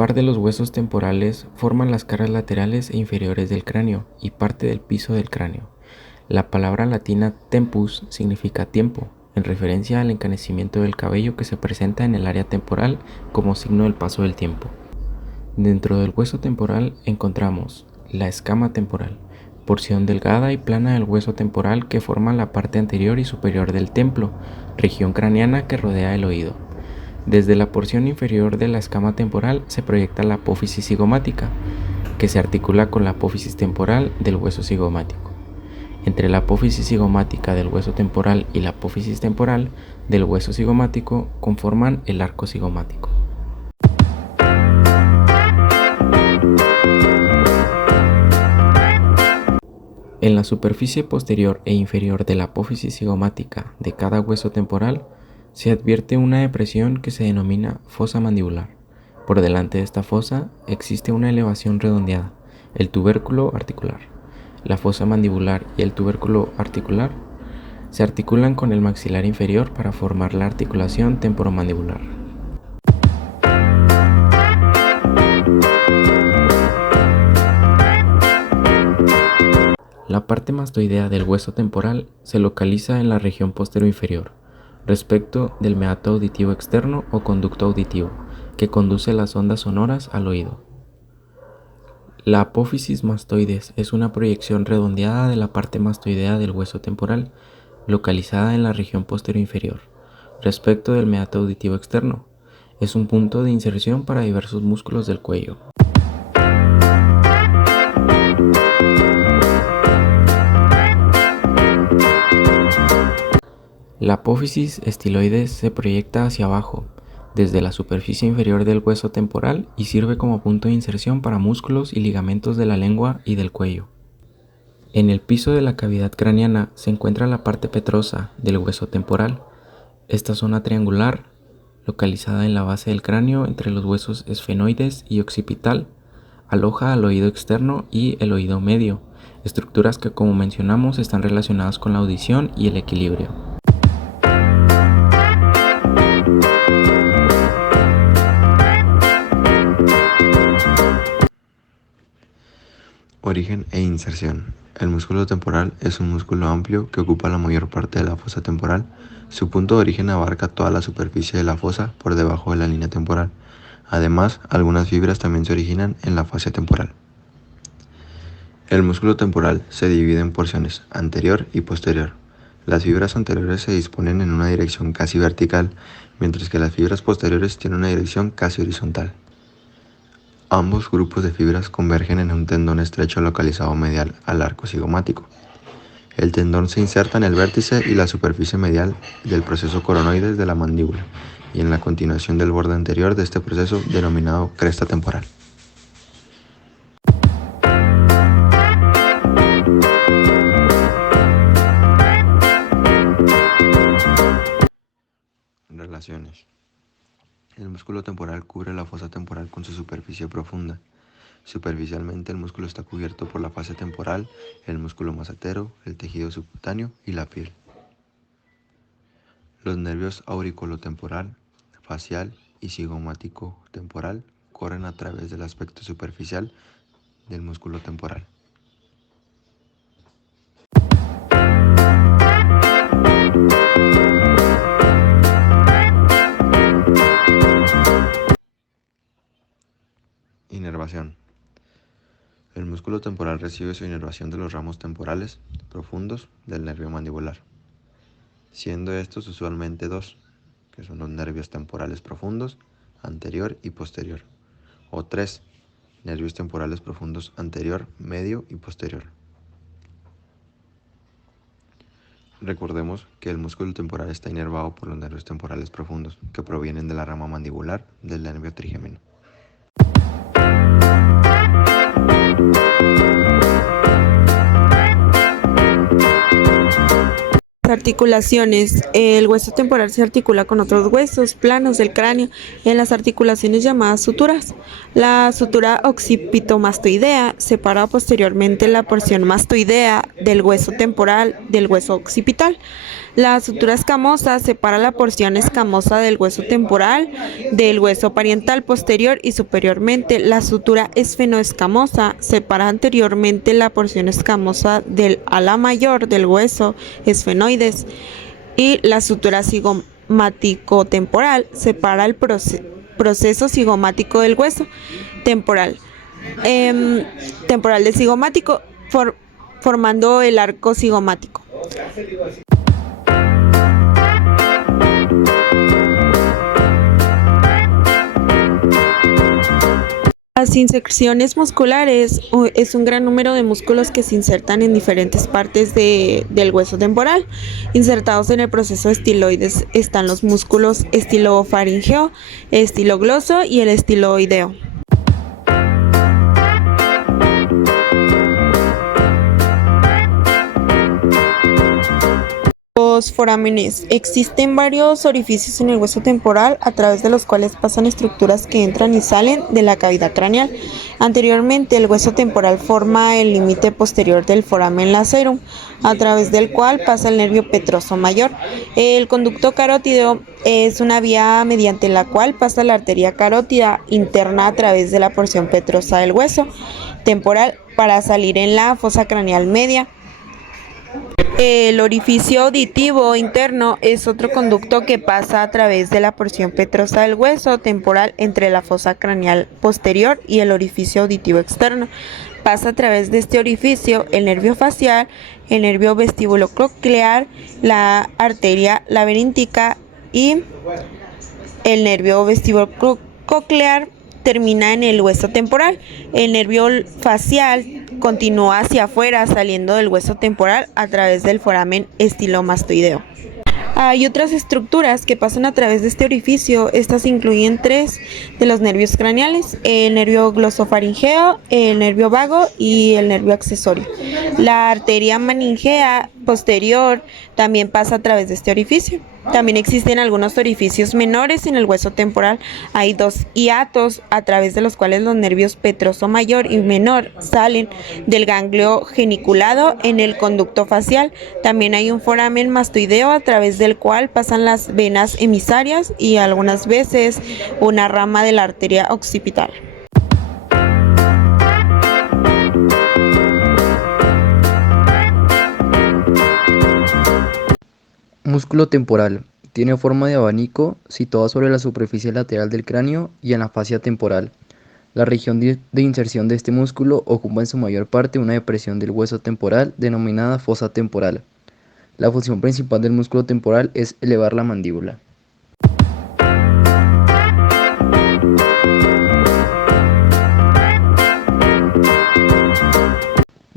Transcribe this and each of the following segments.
par de los huesos temporales forman las caras laterales e inferiores del cráneo y parte del piso del cráneo. La palabra latina tempus significa tiempo, en referencia al encanecimiento del cabello que se presenta en el área temporal como signo del paso del tiempo. Dentro del hueso temporal encontramos la escama temporal, porción delgada y plana del hueso temporal que forma la parte anterior y superior del templo, región craneana que rodea el oído. Desde la porción inferior de la escama temporal se proyecta la apófisis cigomática, que se articula con la apófisis temporal del hueso cigomático. Entre la apófisis cigomática del hueso temporal y la apófisis temporal del hueso cigomático conforman el arco cigomático. En la superficie posterior e inferior de la apófisis cigomática de cada hueso temporal se advierte una depresión que se denomina fosa mandibular. Por delante de esta fosa existe una elevación redondeada, el tubérculo articular. La fosa mandibular y el tubérculo articular se articulan con el maxilar inferior para formar la articulación temporomandibular. La parte mastoidea del hueso temporal se localiza en la región posterior-inferior, respecto del meato auditivo externo o conducto auditivo, que conduce las ondas sonoras al oído. La apófisis mastoides es una proyección redondeada de la parte mastoidea del hueso temporal, localizada en la región posterior-inferior, respecto del meato auditivo externo. Es un punto de inserción para diversos músculos del cuello. La apófisis estiloides se proyecta hacia abajo, desde la superficie inferior del hueso temporal y sirve como punto de inserción para músculos y ligamentos de la lengua y del cuello. En el piso de la cavidad craneana se encuentra la parte petrosa del hueso temporal. Esta zona triangular, localizada en la base del cráneo entre los huesos esfenoides y occipital, aloja al oído externo y el oído medio, estructuras que, como mencionamos, están relacionadas con la audición y el equilibrio. Origen e inserción. El músculo temporal es un músculo amplio que ocupa la mayor parte de la fosa temporal. Su punto de origen abarca toda la superficie de la fosa por debajo de la línea temporal. Además, algunas fibras también se originan en la fascia temporal. El músculo temporal se divide en porciones anterior y posterior. Las fibras anteriores se disponen en una dirección casi vertical, mientras que las fibras posteriores tienen una dirección casi horizontal. Ambos grupos de fibras convergen en un tendón estrecho localizado medial al arco cigomático. El tendón se inserta en el vértice y la superficie medial del proceso coronoides de la mandíbula y en la continuación del borde anterior de este proceso denominado cresta temporal. Relaciones. El músculo temporal cubre la fosa temporal con su superficie profunda. Superficialmente el músculo está cubierto por la fascia temporal, el músculo massetero, el tejido subcutáneo y la piel. Los nervios auriculotemporal, facial y cigomático temporal corren a través del aspecto superficial del músculo temporal. Inervación. El músculo temporal recibe su inervación de los ramos temporales profundos del nervio mandibular, siendo estos usualmente dos, que son los nervios temporales profundos, anterior y posterior, o tres, nervios temporales profundos anterior, medio y posterior. Recordemos que el músculo temporal está inervado por los nervios temporales profundos, que provienen de la rama mandibular del nervio trigémino. Articulaciones. El hueso temporal se articula con otros huesos planos del cráneo en las articulaciones llamadas suturas. La sutura occipitomastoidea separa posteriormente la porción mastoidea del hueso temporal del hueso occipital. La sutura escamosa separa la porción escamosa del hueso temporal del hueso parietal posterior y superiormente. La sutura esfenoescamosa separa anteriormente la porción escamosa del ala mayor del hueso esfenoides. Y la sutura cigomático-temporal separa el proceso cigomático del hueso temporal, temporal del cigomático, formando el arco cigomático. Las inserciones musculares es un gran número de músculos que se insertan en diferentes partes del hueso temporal. Insertados en el proceso estiloides están los músculos estilofaringeo, estilogloso y el estiloideo. Los forámenes. Existen varios orificios en el hueso temporal a través de los cuales pasan estructuras que entran y salen de la cavidad craneal. Anteriormente, el hueso temporal forma el límite posterior del foramen lacerum, a través del cual pasa el nervio petroso mayor. El conducto carótido es una vía mediante la cual pasa la arteria carótida interna a través de la porción petrosa del hueso temporal para salir en la fosa craneal media. El orificio auditivo interno es otro conducto que pasa a través de la porción petrosa del hueso temporal entre la fosa craneal posterior y el orificio auditivo externo. Pasa a través de este orificio el nervio facial, el nervio vestíbulo-coclear, la arteria laberíntica y el nervio vestíbulo-coclear termina en el hueso temporal. El nervio facial continúa hacia afuera saliendo del hueso temporal a través del foramen estilomastoideo. Hay otras estructuras que pasan a través de este orificio. Estas incluyen 3 de los nervios craneales: el nervio glosofaringeo, el nervio vago y el nervio accesorio. La arteria meningea posterior también pasa a través de este orificio. También existen algunos orificios menores en el hueso temporal. Hay 2 hiatos a través de los cuales los nervios petroso mayor y menor salen del ganglio geniculado en el conducto facial. También hay un foramen mastoideo a través del cual pasan las venas emisarias y algunas veces una rama de la arteria occipital. Músculo temporal. Tiene forma de abanico situado sobre la superficie lateral del cráneo y en la fascia temporal. La región de inserción de este músculo ocupa en su mayor parte una depresión del hueso temporal denominada fosa temporal. La función principal del músculo temporal es elevar la mandíbula.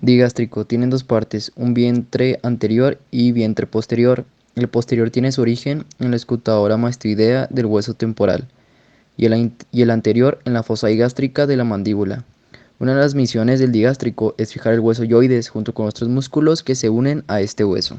Digástrico. Tienen 2 partes, un vientre anterior y vientre posterior. El posterior tiene su origen en la escutadora mastoidea del hueso temporal y el anterior en la fosa digástrica de la mandíbula. Una de las misiones del digástrico es fijar el hueso yoides junto con otros músculos que se unen a este hueso.